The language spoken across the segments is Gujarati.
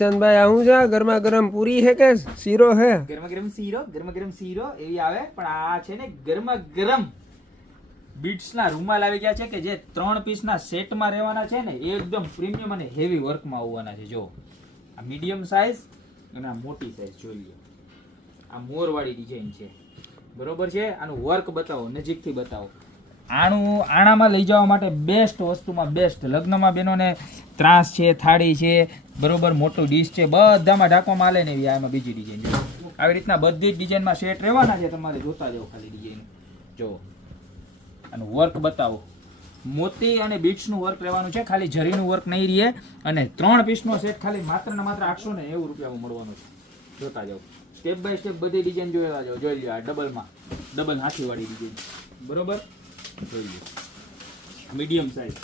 ભાઈ આવું છે ગરમા ગરમ પૂરી હે કે શીરો હે? ગરમા ગરમ શીરો એવી આવે, પણ આ છે ને ગરમા ગરમ બીટ્સ ના રૂમાલ આવી ગયા છે કે જે 3 પીસના સેટમાં રહેવાના છે ને, એકદમ પ્રીમિયમ અને હેવી વર્કમાં આવવાના છે. જો આ મીડિયમ સાઈઝ અને આ મોટી સાઈઝ જોઈ લો. આ મોરવાળી ડિઝાઇન છે, બરોબર છે. આનું વર્ક બતાવો, નજીકથી બતાવો. આણામાં લઈ જવા માટે બેસ્ટ વસ્તુમાં બેસ્ટ. લગ્નમાં બેનોને ત્રાસ છે, થાળી છે, બરોબર, મોટું ડીશ છે, બધામાં ઢાંકવામાં આલે ને એવી આમાં બીજી ડિઝાઇન. જો આવી રીતના બધી જ ડિઝાઇનમાં સેટ રહેવાના છે. તમારે જોતા જાઓ ખાલી ડિઝાઇન. જો આનું વર્ક બતાવો. મોતી અને બીટ્સ નું વર્ક રહેવાનું છે, ખાલી જરીનું વર્ક નહીં રહે. અને 3 પીસનો સેટ ખાલી માત્ર ને માત્ર 890 રૂપિયામાં મળવાનો છે. જોતા જાઓ, સ્ટેપ બાય સ્ટેપ બધી ડિઝાઇન જોયા જાઓ. જોઈ લો, આ ડબલ હાથીવાળી ડિઝાઇન, બરોબર. જોઈ લો મીડિયમ સાઈઝ,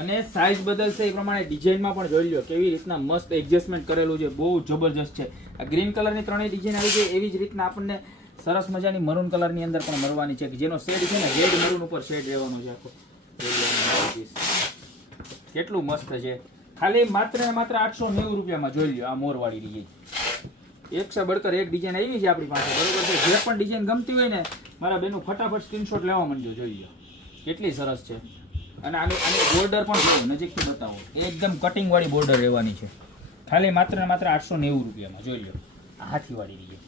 અને સાઈઝ બદલશે એ પ્રમાણે ડિઝાઇનમાં પણ જોઈ લો કેવી રીતના મસ્ત એડજસ્ટમેન્ટ કરેલું છે. બહુ જબરજસ્ત છે. આ ગ્રીન કલરની 3 ડિઝાઇન આવી ગઈ. એવી જ રીતના આપણને સરસ મજાની મરૂન કલરની અંદર પણ મળવાની છે, જેનો શેડ છે ને રેડ મરૂન ઉપર શેડ રહેવાનો છે આખો. કેટલું મસ્ત છે. ખાલી માત્ર ને માત્ર 890 રૂપિયામાં જોઈ લો. આ મોરવાળી ડિઝાઇન એક સે બળકર એક ડિઝાઇન આવી છે આપણી પાસે, બરોબર છે. જે પણ ડિઝાઇન ગમતી હોય ને મારા બેનું ફટાફટ સ્ક્રીનશોટ લેવા માંડજો. જોઈ લો કેટલી સરસ છે. અને આની બોર્ડર પણ જોયો, નજીકથી બતાવો. એકદમ કટિંગ વાળી બોર્ડર રહેવાની છે, ખાલી માત્ર ને માત્ર 890 રૂપિયામાં. જોઈ લો આ હાથીવાળી ડિઝાઇન.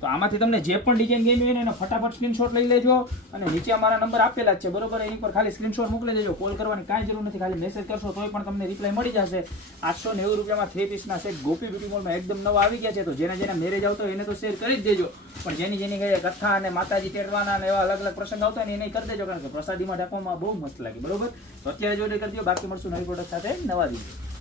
તો આમાંથી તમને જે પણ ડિઝાઇન ગમી હોય ને એનો ફટાફટ સ્ક્રીનશોટ લઈ લેજો. અને નીચે અમારા નંબર આપેલા જ છે, બરોબર. એની પર ખાલી સ્ક્રીનશોટ મોકલી દેજો. કોલ કરવાની કાંઈ જરૂર નથી, ખાલી મેસેજ કરશો તોય પણ તમને રિપ્લાય મળી જશે. 890 રૂપિયામાં 3 પીસના સેટ ગોપી બ્યુટી મોલમાં એકદમ નવા આવી ગયા છે. તો જેને મેરેજ આવતો હોય એને તો શેર કરી જ દેજો, પણ જેની કઈ કથા અને માતાજી તેડવાના અને એવા અલગ અલગ પ્રસંગ આવતા હોય ને એને કરી દેજો, કારણ કે પ્રસાદીમાં ઢાંકવામાં બહુ મસ્ત લાગે, બરોબર. તો અત્યારે જોડે કરી દો. બાકી મળશું નવી પ્રોડક્ટ સાથે નવા દિવસે.